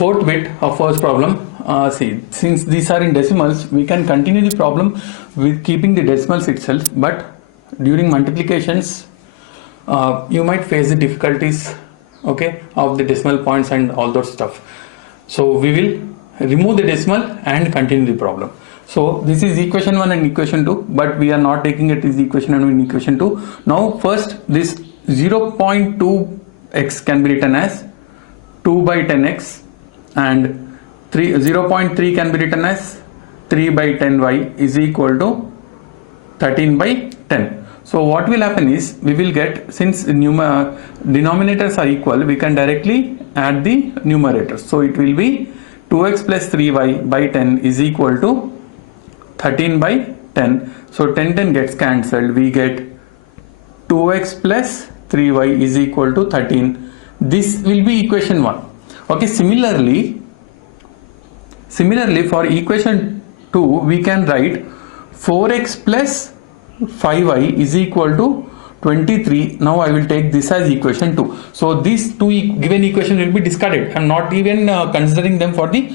fourth bit of first problem. See, since these are in decimals, we can continue the problem with keeping the decimals itself, but during multiplications you might face the difficulties, okay, of the decimal points and all those stuff. So we will remove the decimal and continue the problem. So this is equation 1 and equation 2, but we are not taking it as equation 1 and equation 2. Now first, this 0.2x can be written as 2 by 10x, and 0.3 can be written as 3 by 10y is equal to 13 by 10. So what will happen is, we will get, since denominators are equal, we can directly add the numerators. So it will be 2x plus 3y by 10 is equal to 13 by 10. So 10 gets cancelled. We get 2x plus 3y is equal to 13. This will be equation 1. Okay, similarly for equation 2, we can write 4x plus 5y is equal to 23. Now I will take this as equation 2. So these two given equation will be discarded. I am not even considering them for the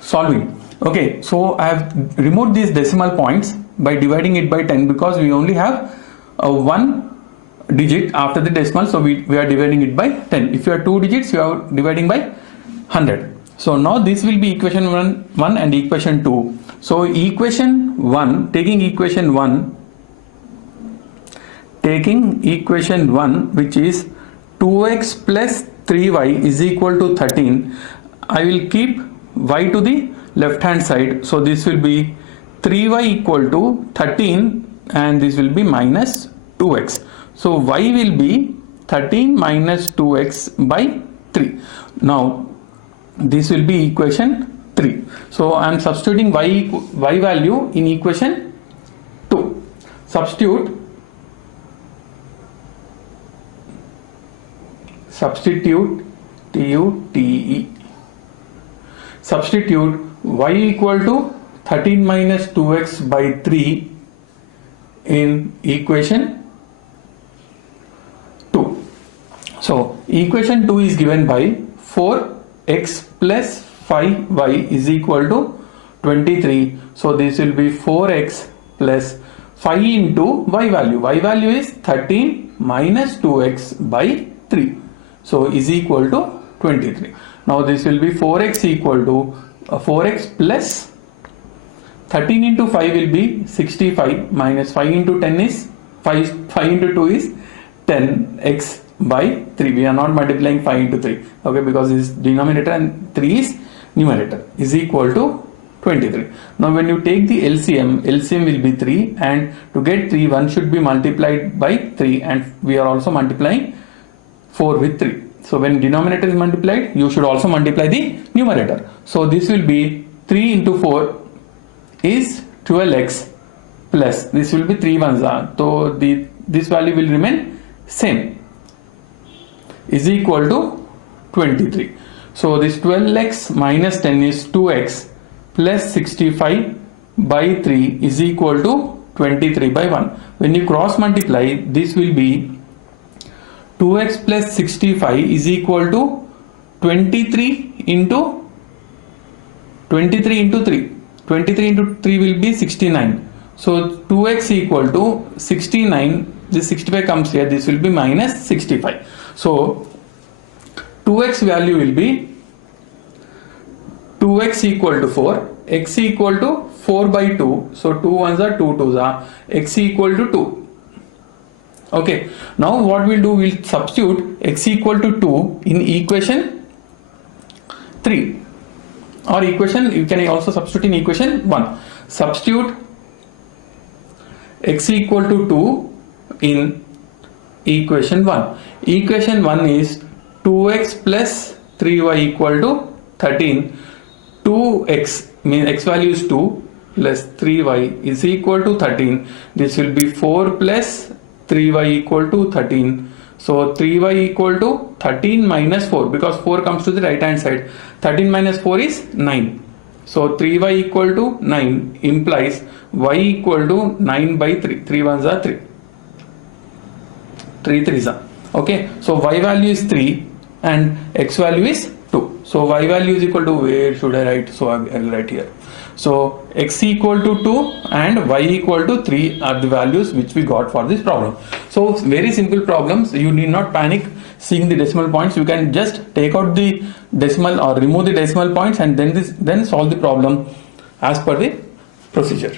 solving. Okay, so I have removed these decimal points by dividing it by 10, because we only have one digit after the decimal, so we are dividing it by 10. If you have two digits, you are dividing by 100. So now this will be equation 1 and equation 2. So equation 1, taking equation 1, which is 2x plus 3y is equal to 13, I will keep y to the left hand side. So this will be 3y equal to 13, and this will be minus 2x. So y will be 13 minus 2x by 3. Now this will be equation 3. So I am substituting y value in equation 2. Substitute TUTE. Substitute y equal to 13 minus 2x by 3 in equation 2. So equation 2 is given by 4x plus 5y is equal to 23. So this will be 4x plus 5 into y value. Y value is 13 minus 2x by 3. So is equal to 23. Now this will be 4x equal to 4x plus 13 into 5 will be 65, minus 5 into 10 is 5 into 2 is 10x by 3. We are not multiplying 5 into 3, okay, because this is denominator and 3 is numerator, is equal to 23. Now when you take the LCM will be 3, and to get 3, 1 should be multiplied by 3, and we are also multiplying 4 with 3. So when denominator is multiplied, you should also multiply the numerator. So this will be 3 into 4 is 12x plus, this will be 3 ones are, so this value will remain same, is equal to 23. So this 12x minus 10 is 2x plus 65 by 3 is equal to 23 by 1. When you cross multiply, this will be 2x plus 65 is equal to 23 into 3. 23 into 3 will be 69. So 2x equal to 69. This 65 comes here. This will be minus 65. So 2x value will be 2x equal to 4. X equal to 4 by 2. So 2 ones are 2 2s are. X equal to 2. Okay, now what we'll do, we'll substitute x equal to 2 in equation 3, or equation, you can also substitute in equation 1. Substitute x equal to 2 in equation 1. Equation 1 is 2x plus 3y equal to 13. 2x means x value is 2 plus 3y is equal to 13. This will be 4 plus 3y equal to 13. So 3y equal to 13 minus 4, because 4 comes to the right hand side. 13 minus 4 is 9. So 3y equal to 9 implies y equal to 9 by 3. 3 ones are 3. 3 3s are. Okay. So y value is 3 and x value is 2. So y value is equal to, where should I write? So I'll write here. So x equal to 2 and y equal to 3 are the values which we got for this problem. So very simple problems. You need not panic seeing the decimal points. You can just take out the decimal or remove the decimal points and then solve the problem as per the procedure.